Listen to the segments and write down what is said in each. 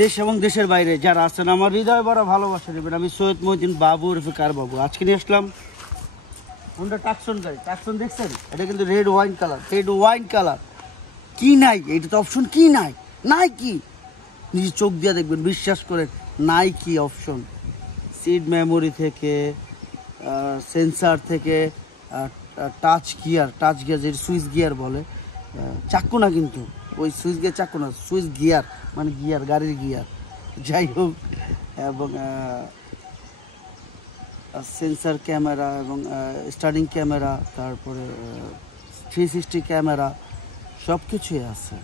দেশ এবং দেশের বাইরে যারা আছেন আমার হৃদয় বড় ভালোবাসা নেবেন। আমি সৈয়দ মহিউদ্দিন বাবু ওরফে কার বাবু। আজকে নিয়ে আসলাম হোন্ডা টাকসন গাড়ি। টাকসন দেখছেন? এটা কিন্তু রেড ওয়াইন কালার। কি নাই এটা তো অপশন, কি নাই নাই কি নিজে চোখ দিয়ে দেখবেন, বিশ্বাস করেন নাই কি অপশন। সিট মেমোরি থেকে সেন্সার থেকে টাচ গিয়ার যেটা সুইচ গিয়ার বলে, চাক্কু না কিন্তু ওই সুইচ গিয়ার চাক্কু না, সুইচ গিয়ার মানে গিয়ার, গাড়ির গিয়ার, যাই হোক। এবং সেন্সার ক্যামেরা এবং স্টার্টিং ক্যামেরা, তারপরে 360 ক্যামেরা, সব কিছুই আছে।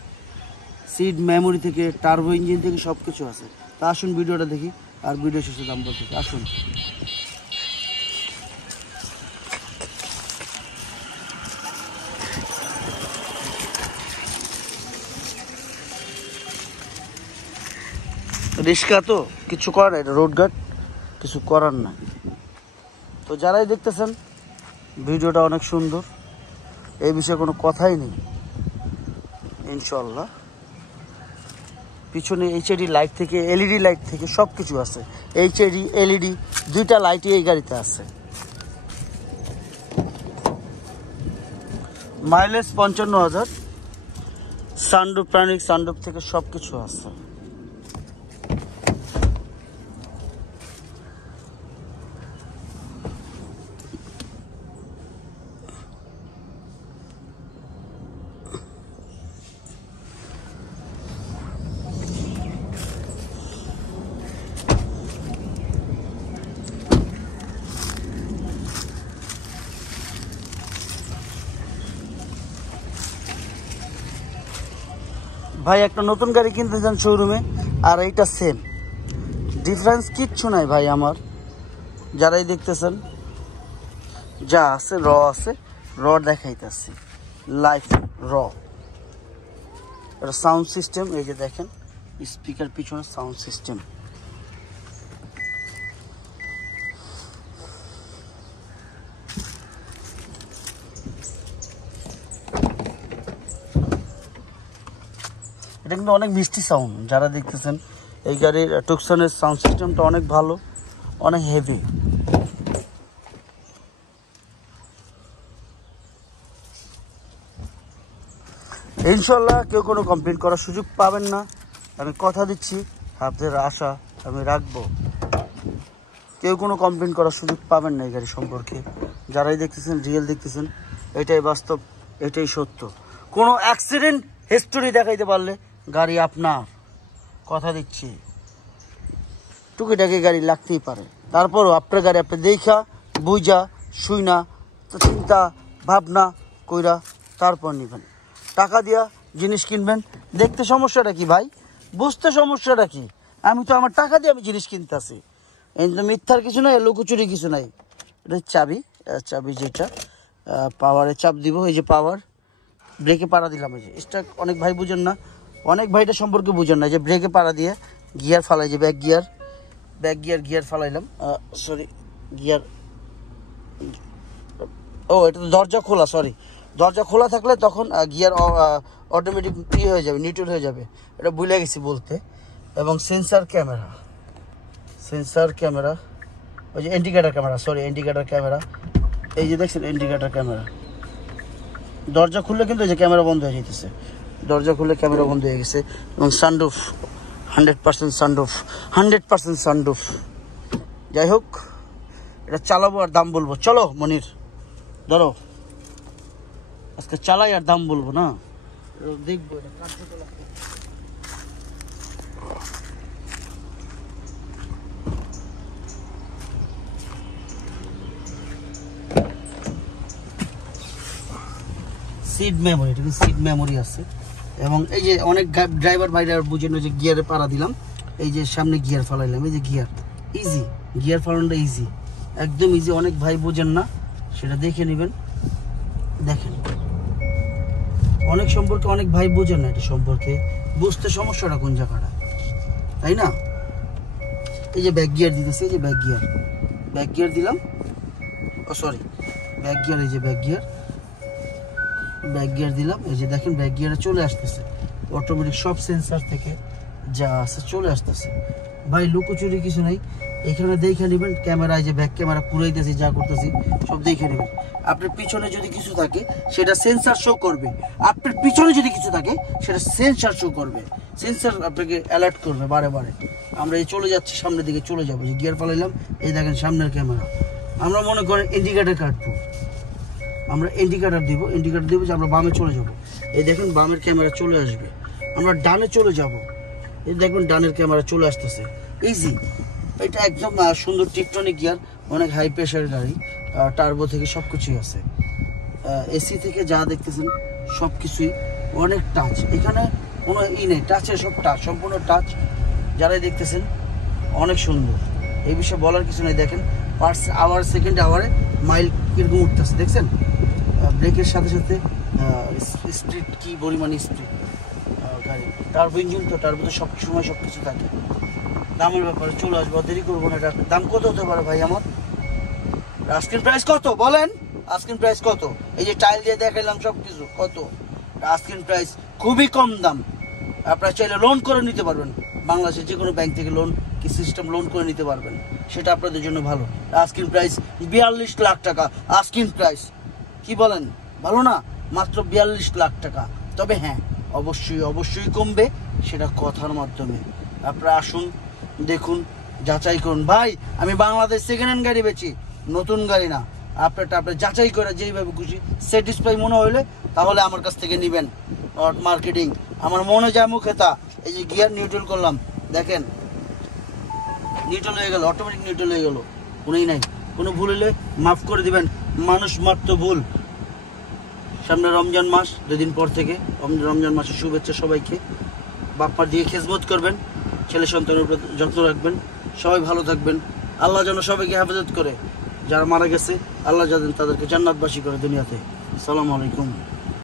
সিট মেমোরি থেকে টার্বো ইঞ্জিন থেকে সব কিছু আছে। তা আসুন ভিডিওটা দেখি, আর ভিডিও শেষে দাম বলতে আসুন। রিস্কা তো কিছু করার নাই, এটা রোড গার্ড, কিছু করার নাই। তো যারাই দেখতেছেন ভিডিওটা অনেক সুন্দর, এই বিষয়ে কোনো কথাই নেই ইনশাল্লাহ। পিছনে এইচডি লাইট থেকে এলইডি লাইট থেকে সব কিছু আছে। এইচডি এলইডি দুইটা লাইটই এই গাড়িতে আছে। মাইলেজ 55,000। সানরুফ প্রাণিক সানরুফ থেকে সব কিছু আছে। ভাই একটা নতুন গাড়ি কিনতে চান শোরুমে, আর এইটা সেম, ডিফারেন্স কিচ্ছু নাই ভাই। আমার যারাই দেখতেছেন যা আছে আছে দেখাইতেছি লাইভ এটা সাউন্ড সিস্টেম। এই যে দেখেন স্পিকার, পিছনে সাউন্ড সিস্টেম। এটা কিন্তু অনেক মিষ্টি সাউন্ড। যারা দেখতেছেন এই গাড়ির টুকসনের সাউন্ড সিস্টেমটা অনেক ভালো, অনেক হেভি। ইনশাল্লাহ কেউ কোনো কমপ্লেন করার সুযোগ পাবেন না, আমি কথা দিচ্ছি। আপনাদের আশা আমি রাখবো, কেউ কোনো কমপ্লেন করার সুযোগ পাবেন না এই গাড়ি সম্পর্কে। যারাই দেখতেছেন রিয়েল দেখতেছেন, এটাই বাস্তব, এটাই সত্য। কোনো অ্যাক্সিডেন্ট হিস্টোরি দেখাইতে পারলে গাড়ি আপনার, কথা দিচ্ছি। টুকিটাকি গাড়ি লাগতেই পারে, তারপরও আপনার গাড়ি আপনি দেখা বুঝা শুইনা তো চিন্তা ভাবনা কইরা তারপর নেবেন। টাকা দিয়া জিনিস কিনবেন, দেখতে সমস্যাটা কি ভাই, বুঝতে সমস্যাটা কি? আমি তো আমার টাকা দিয়ে আমি জিনিস কিনতেছি, এই তো মিথ্যার কিছু নাই, লুকোচুরি কিছু নাই। এটা চাবি যেটা পাওয়ারে চাপ দিব, এই যে পাওয়ার, ব্রেকে পাড়া দিলাম। এই যে এটা অনেক ভাই বুঝেন না, অনেক ভাইটা সম্পর্কে বুঝেন না যে ব্রেকে পাড়া দিয়ে গিয়ার ফালাই, যে ব্যাক গিয়ার ফালাইলাম, সরি গিয়ার, ও এটা তো দরজা খোলা, সরি দরজা খোলা থাকলে তখন গিয়ার অটোমেটিক হয়ে যাবে, নিউট্রাল হয়ে যাবে, এটা ভুলে গেছি বলতে। এবং সেন্সার ক্যামেরা, ওই যে ইন্ডিকেটার ক্যামেরা, এই যে দেখছেন ইন্ডিকেটার ক্যামেরা। দরজা খুললে কিন্তু এই যে ক্যামেরা বন্ধ হয়ে যেতেছে, দরজা খুললে ক্যামেরা বন্ধ হয়ে গেছে। এবং সানরুফ 100% সানরুফ। যাই হোক, এটা চালাবো আর দাম বলবো। চলো মনির ধরো, আজকে চালাই আর দাম বলবো না, দেখবো এটা কার্যকলাপ। সিট মেমোরি, এটা সিট মেমোরি আছে। এবং এই যে অনেক ড্রাইভার ভাইরা বুঝেন যে গিয়ারে পাড়া দিলাম, এই যে সামনে গিয়ার ফালাইলাম, এই যে গিয়ার ইজি, গিয়ার ফালানোটা ইজি, একদম ইজি। অনেক ভাই বুঝেন না, সেটা দেখে নেবেন। দেখেন অনেক সম্পর্কে অনেক ভাই বোঝেন না, এটা সম্পর্কে বুঝতে সমস্যাটা কোন জায়গাটা, তাই না? এই যে ব্যাক গিয়ার দিতেছে, এই যে ব্যাক গিয়ার দিলাম, ও সরি ব্যাক গিয়ার, এই যে ব্যাক গিয়ার দিলাম, এই যে দেখেন ব্যাক গিয়ারে চলে আসতেছে অটোমেটিক। সব সেন্সার থেকে যা আছে চলে আসতেছে ভাই, লুকোচুরি কিছু নাই। এখানে দেখে নেবেন ক্যামেরায় যে ব্যাক ক্যামেরা পুরাইতেছি, যা করতেছি সব দেখে নেবেন। আপনার পিছনে যদি কিছু থাকে সেটা সেন্সার শো করবে, আপনার পিছনে যদি কিছু থাকে সেটা সেন্সার শো করবে, সেন্সার আপনাকে অ্যালার্ট করবে বারে বারে। আমরা এই চলে যাচ্ছি সামনের দিকে, চলে যাবো, যে গিয়ার পালাইলাম, এই দেখেন সামনের ক্যামেরা। আমরা মনে করেন ইন্ডিকেটার কাটবো, আমরা ইন্ডিকেটার দিব যে আমরা বামে চলে যাব, এই দেখেন বামের ক্যামেরা চলে আসবে। আমরা ডানে চলে যাব, এই দেখবেন ডানের ক্যামেরা চলে আসতেছে, ইজি। এটা একদম সুন্দর টিপটনিক গিয়ার, অনেক হাই প্রেশার গাড়ি, টার্বো থেকে সব কিছুই আছে, এসি থেকে যা দেখতেছেন সব কিছুই অনেক টাচ। এখানে কোনো নেই, টাচের সব টাচ, সম্পূর্ণ টাচ। যারাই দেখতেছেন অনেক সুন্দর, এই বিষয়ে বলার কিছু নেই। দেখেন পার আওয়ার, সেকেন্ড আওয়ারে মাইল কীরকম উঠতেছে দেখছেন। ব্রেকের সাথে সাথে স্পিড কি পরিমাণ স্পিড গাড়ি। টার্বো ইঞ্জিন তো, টার্বোতে সব সময় সব কিছু থাকে। দামের ব্যাপারে চলে আসবো, দেরি করবো না। এটার দাম কত হতে পারে ভাই আমার? আস্কিং প্রাইস কত বলেন? আস্কিং প্রাইস কত? এই যে টাইল দিয়ে দেখাইলাম সব কিছু কত? আস্কিং প্রাইস খুবই কম দাম। আপনারা চাইলে লোন করে নিতে পারবেন, বাংলাদেশের যে কোনো ব্যাংক থেকে লোন কি সিস্টেম লোন করে নিতে পারবেন, সেটা আপনাদের জন্য ভালো। আস্কিং প্রাইস 42 লাখ টাকা। আস্কিং প্রাইস কি বলেন, ভালো না? মাত্র 42 লাখ টাকা। তবে হ্যাঁ, অবশ্যই অবশ্যই কমবে, সেটা কথার মাধ্যমে। আপনারা আসুন, দেখুন, যাচাই করুন। ভাই আমি বাংলাদেশ সেকেন্ড হ্যান্ড গাড়ি বেচি, নতুন গাড়ি না। আপনারটা আপনি যাচাই করে যেইভাবে খুশি স্যাটিসফাই মনে হইলে তাহলে আমার কাছ থেকে নেবেন। নট মার্কেটিং, আমার মনে যায় মুখে তা। এই যে গিয়ার নিউট্রাল করলাম, দেখেন নিউট্রাল হয়ে গেল, অটোমেটিক নিউট্রাল হয়ে গেল, কোনোই নাই। কোনো ভুল হলে মাফ করে দিবেন, মানুষ মাত্র ভুল। সামনে রমজান মাস, 2 দিন পর থেকে রমজান মাসের শুভেচ্ছা সবাইকে। বাপ্পার দিয়ে খেজমত করবেন, ছেলে সন্তানের উপরে যত্ন রাখবেন, সবাই ভালো থাকবেন। আল্লাহ যেন সবাইকে হেফাজত করে, যারা মারা গেছে আল্লাহ যেন তাদেরকে জান্নাতবাসী করে দুনিয়াতে। আসসালামু আলাইকুম।